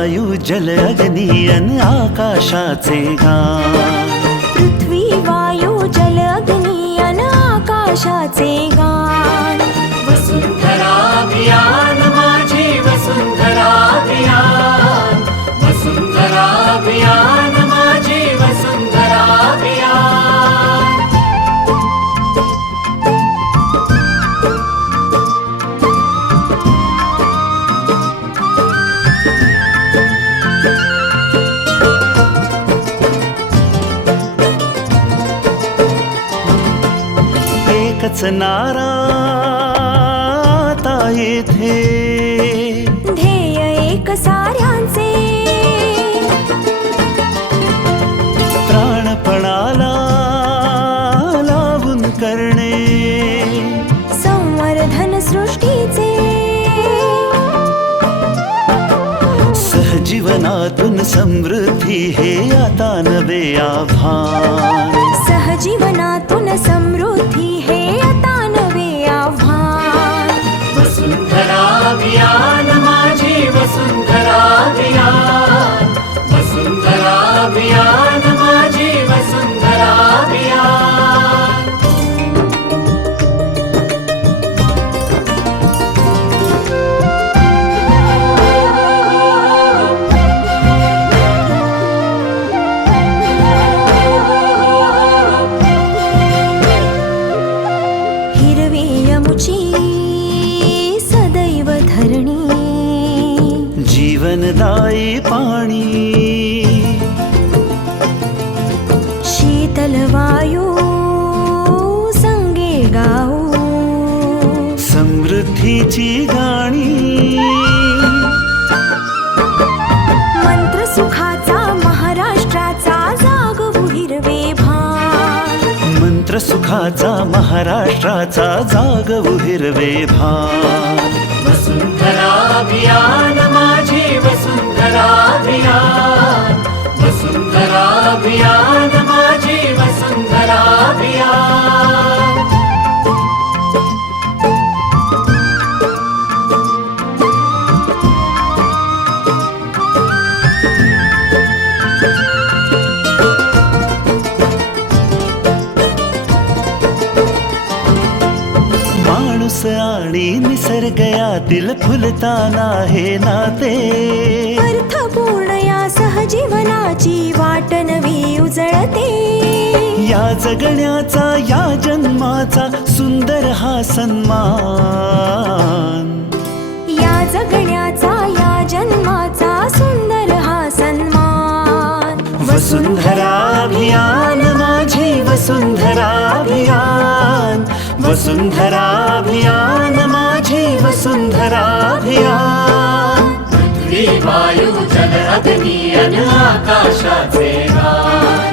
वायू जल अग्नी अन आकाशाचे गान। पृथ्वी वायू जल अग्नि अन आकाशाचे गान। वसुंधरा अभियान माझी वसुंधरा अभियान, वसुंधरा अभियान माझी वसुंधरा अभियान। एकच नारा आता येथे, ध्येय एक साऱ्यांचे। प्राणपणाला लावून करणे संवर्धन सृष्टीचे। सहजीवनातून समृद्धी हे आता नवे आव्हान। सहजीवनातून समृद्धी हे आता नवे आव्हान। वसुंधरा अभियान माझी वसुंधरा अभियान, वसुंधरा अभियान माझी वसुंधरा अभियान। हिरवी यमुची सदैव धरणी, जीवनदायी पाणी। शीतल वायू संगे गाऊ, समृद्धीची गाणी। मंत्र सुखाचा महाराष्ट्राचा जागवू हिरवे भान। मंत्र सुखाचा महाराष्ट्राचा जागवू हिरवे भान। वसुंधरा अभियान माझी वसुंधरा अभियान, वसुंधरा अभियान माझी वसुंधरा अभियान। माणूस आणि निसर्ग यातील फुलताना हे नाते, अर्थपूर्ण या सहजीवनाची वाट नवी उजळते। या जगण्याचा या जन्माचा सुंदर हा सन्मान। या जगण्याचा या जन्माचा सुंदर हा सन्मान। वसुंधरा अभियान माझी वसुंधरा अभियान, वसुंधरा अभियान माझी वसुंधरा अभियान। पृथ्वी वायू जल अग्नि अन आकाशाचे गान।